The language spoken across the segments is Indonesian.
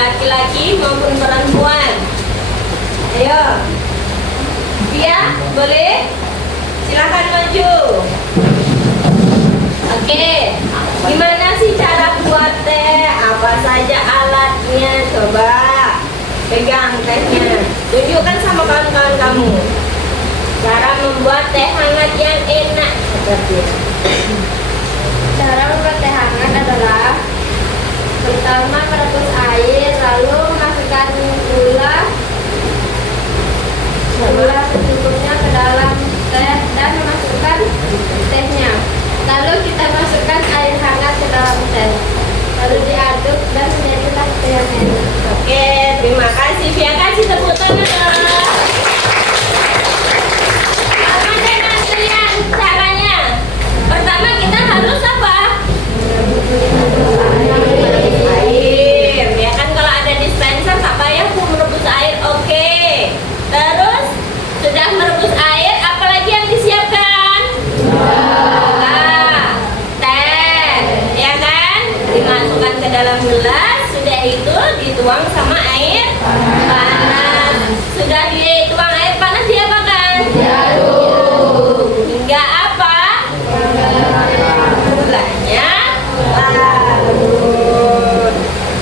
Laki-laki maupun perempuan. Ayo. Iya, boleh? Silakan maju. Oke. Gimana sih cara buat teh? Apa saja alatnya? Coba pegang tehnya. Tunjukkan sama kawan-kawan kamu cara membuat teh hangat yang enak. Cara membuat teh hangat adalah pertama merebus air, lalu masukkan gula secukupnya ke dalam teh dan masukkan tehnya. Lalu kita masukkan air hangat ke dalam teh, lalu diaduk dan menjadilah teh yang enak. Oke, terima kasih. Via, kasih tepuk tangan. Apa kalian caranya? Pertama kita harus apa? Air, ya kan, kalau ada dispenser tak payah merebus air. Oke. Terus sudah merebus air, apalagi yang disiapkan? Teh, ya kan? Dimasukkan ke dalam gelas, sudah itu dituang sama air panas. Sudah dituang air panas, diapakan? Diaduk hingga apa? Gulanya larut.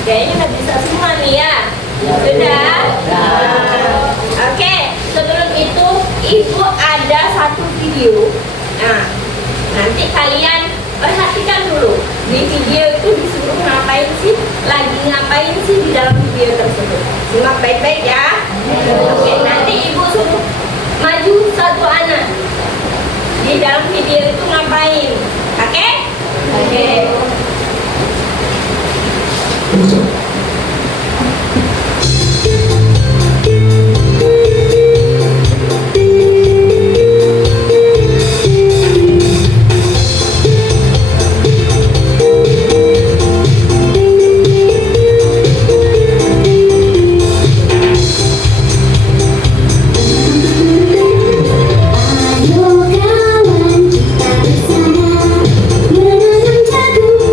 Kayaknya nggak bisa semua nih ya. Sudah. Oke, sebelum itu ibu ada satu video. Nah, nanti kalian perhatikan dulu. Di video itu disuruh ngapain sih? Lagi ngapain sih di dalam video tersebut? Simak baik-baik ya. Oke, nanti ibu suruh maju satu anak. Di dalam video itu ngapain? Oke? Oke. Ayo kawan kita bersama menanam jagung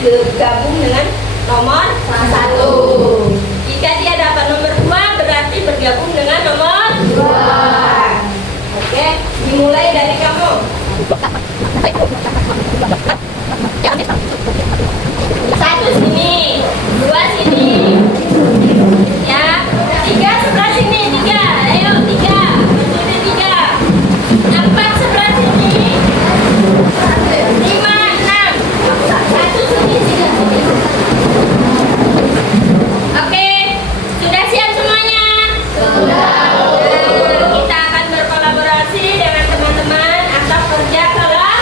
bergabung dengan nomor 1. Jika dia dapat nomor 2 berarti bergabung dengan nomor 2. Oke, dimulai dari kamu. 1 sini, 2 sini. Ya, 3 sebelah sini, 3. Ayo 3. Berdiri 3. 4 sebelah sini. 5, 6. 1 sini, 3 sini. Oke, sudah siap semuanya? Sudah. Kita akan berkolaborasi dengan teman-teman atau kerja kelompok.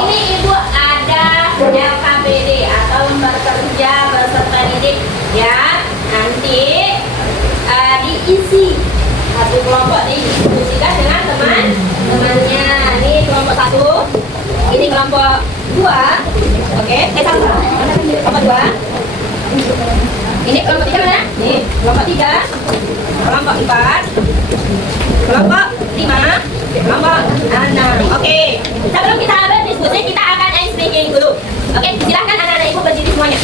Ini ibu ada LKBD atau lembar kerja beserta didik ya. Nanti diisi satu kelompok didiskusikan dengan teman-temannya. Ini kelompok 1, ini kelompok 2. Oke, kelompok 2. Ini kelompok 3 mana? Nih, kelompok 3, kelompok 4, kelompok 5, kelompok 6. Oke, sebelum kita berdiskusi, kita akan ice breaking dulu. Oke, silahkan anak-anak ibu berdiri semuanya.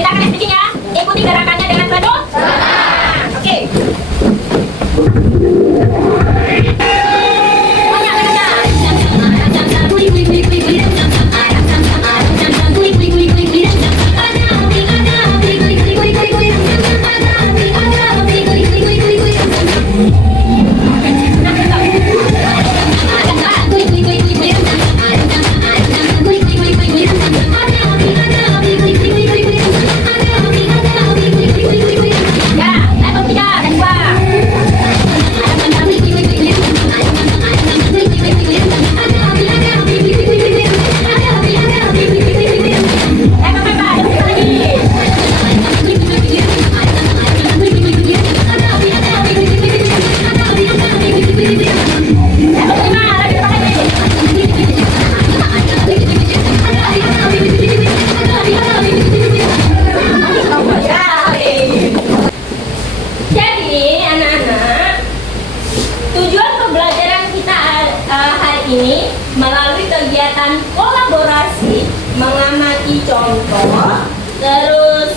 Kita akan ice breaking ya. Ikuti gerakannya dengan penuh semangat. Oke. Semuanya bekerja. Ini melalui kegiatan kolaborasi mengamati contoh, terus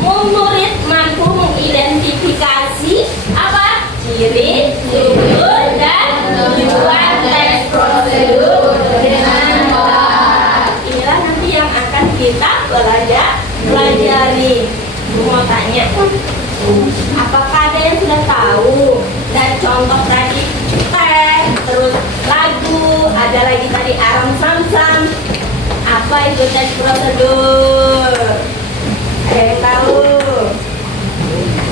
murid mampu mengidentifikasi apa ciri, struktur, dan tujuan teks prosedur dengan baik. Inilah nanti yang akan kita pelajari. Mau tanya, apakah ada yang sudah tahu? Dan contoh tadi teks, terus lagu, ada lagi tadi aram sam-sam. Apa itu teks prosedur? Ada yang tahu?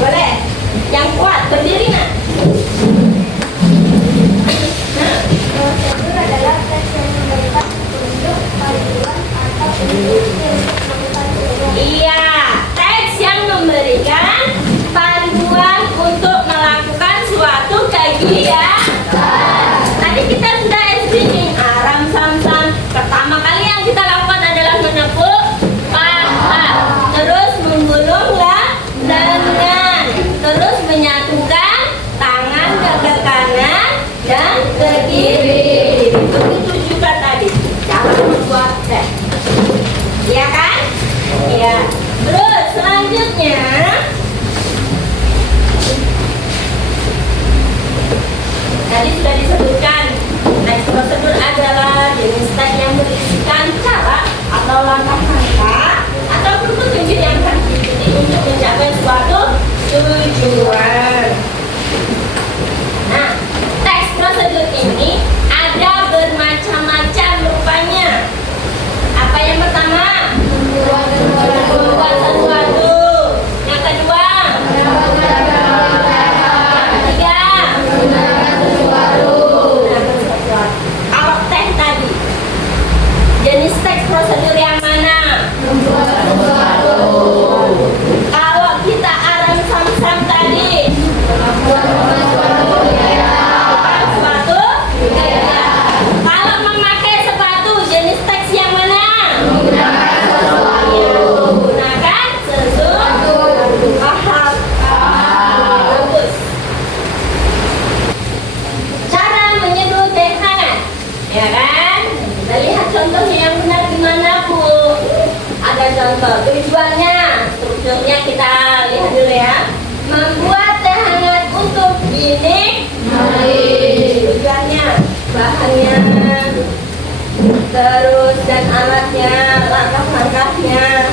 Boleh? Yang kuat berdiri nak? Prosedur adalah tes yang memberikan petunjuk, panduan, atau petunjuk untuk melakukan tugas. Iya, teks yang memberikan panduan untuk melakukan suatu kegiatan. Tadi kita sudah explaining aram sam-sam. Pertama kali yang kita lakukan adalah menepuk paha, terus menggulunglah lengan, terus menyatukan tangan ke kanan dan ke kiri. Begitu juga tadi cara membuat teks. Iya kan? Iya. Terus selanjutnya tadi sudah disebutkan teks prosedur adalah jenis teks yang berisikan cara atau langkah-langkah ataupun petunjuk yang akan diikuti untuk mencapai suatu tujuan. Nah, teks prosedur ini ada bermacam-macam rupanya. Apa yang pertama? Membuat sesuatu. Yang kedua? Yang ketiga? bahannya, terus dan alatnya, langkah-langkahnya.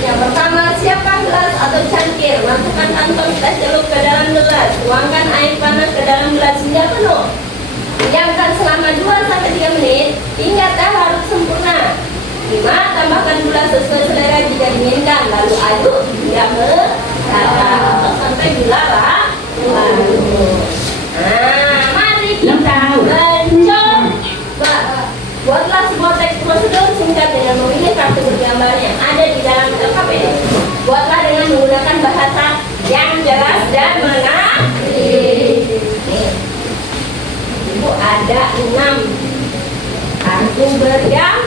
Yang pertama, siapkan gelas atau cangkir, masukkan kantong tes celup ke dalam gelas, tuangkan air panas ke dalam gelas hingga penuh. Diamkan selama 2-3 menit hingga teh larut sempurna. 5. Tambahkan gula sesuai selera jika diinginkan, lalu aduk hingga merata atau sampai gula larut. Nah, mari kita mencoba. Buatlah sebuah teks prosedur singkat dengan memilih kartu bergambar yang ada di dalam LKPD. Buatlah dengan menggunakan bahasa yang jelas dan menarik. Ibu ada 6 kartu bergambar.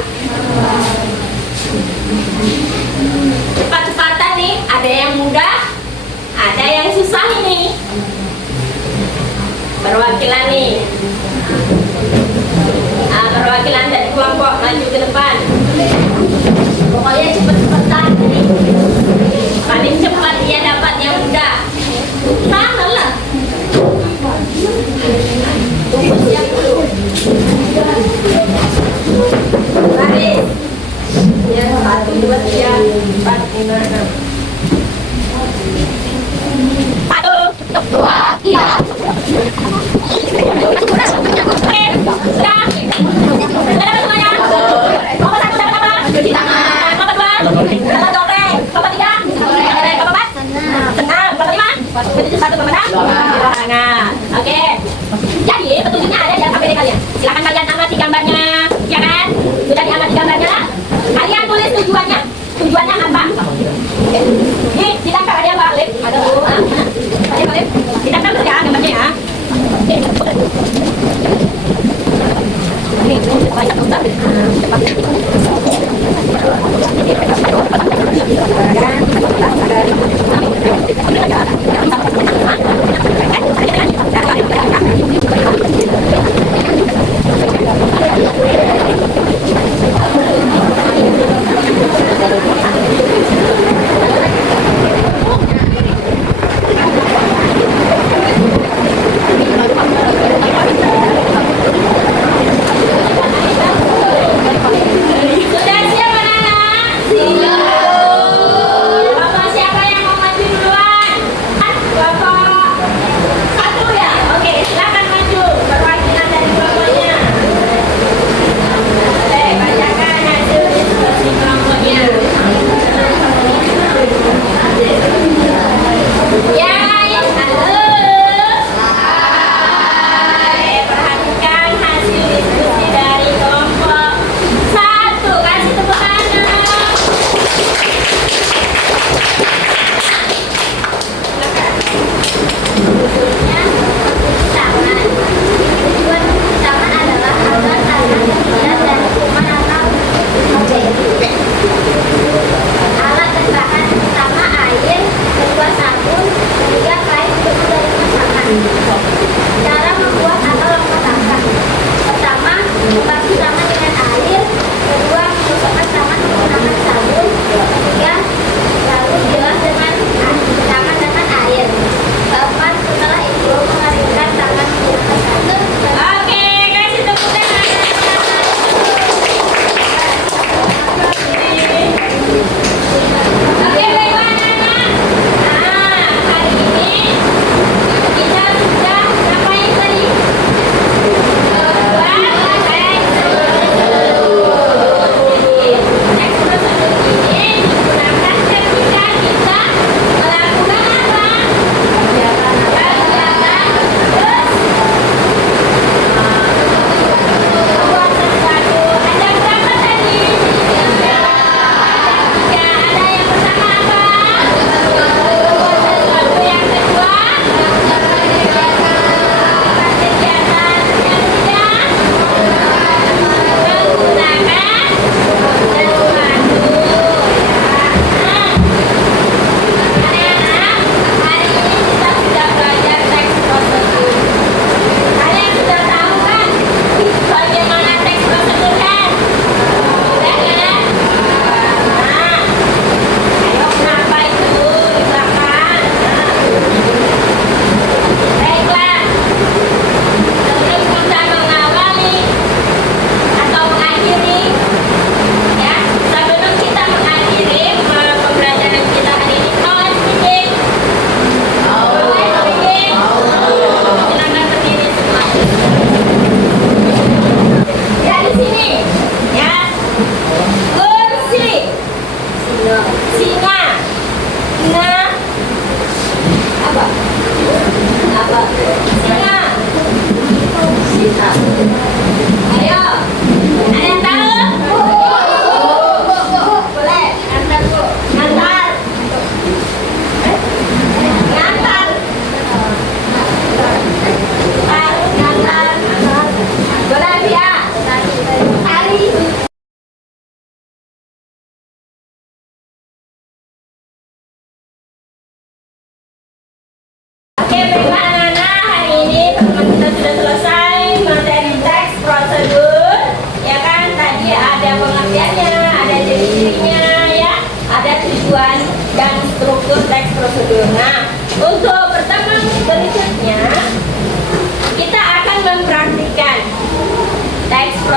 Cepat-cepatan nih, ada yang mudah, ada yang susah ini. Perwakilan nih. Perwakilan dari kelompok maju ke depan. Pokoknya cepet-cepetan. Paling cepat dia dapat yang mudah. Sana lah. Tunggu siap dulu. Baris. Ya, 1, 2, 3, 4, 5, 6. 1, 2, 3. Oke, jadi petunjuknya ada di dalam KPD kalian. Silakan kalian amati gambarnya, ya kan? Sudah diamati gambarnya, kalian tulis tujuannya. Tujuannya apa? Nih, ditangkap ada yang balik. Ada yang balik. Ditangkap ya gambarnya ya. Nih, banyak ustaz.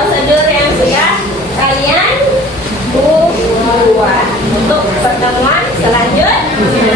prosedur yang sudah kalian buat untuk pertemuan selanjutnya.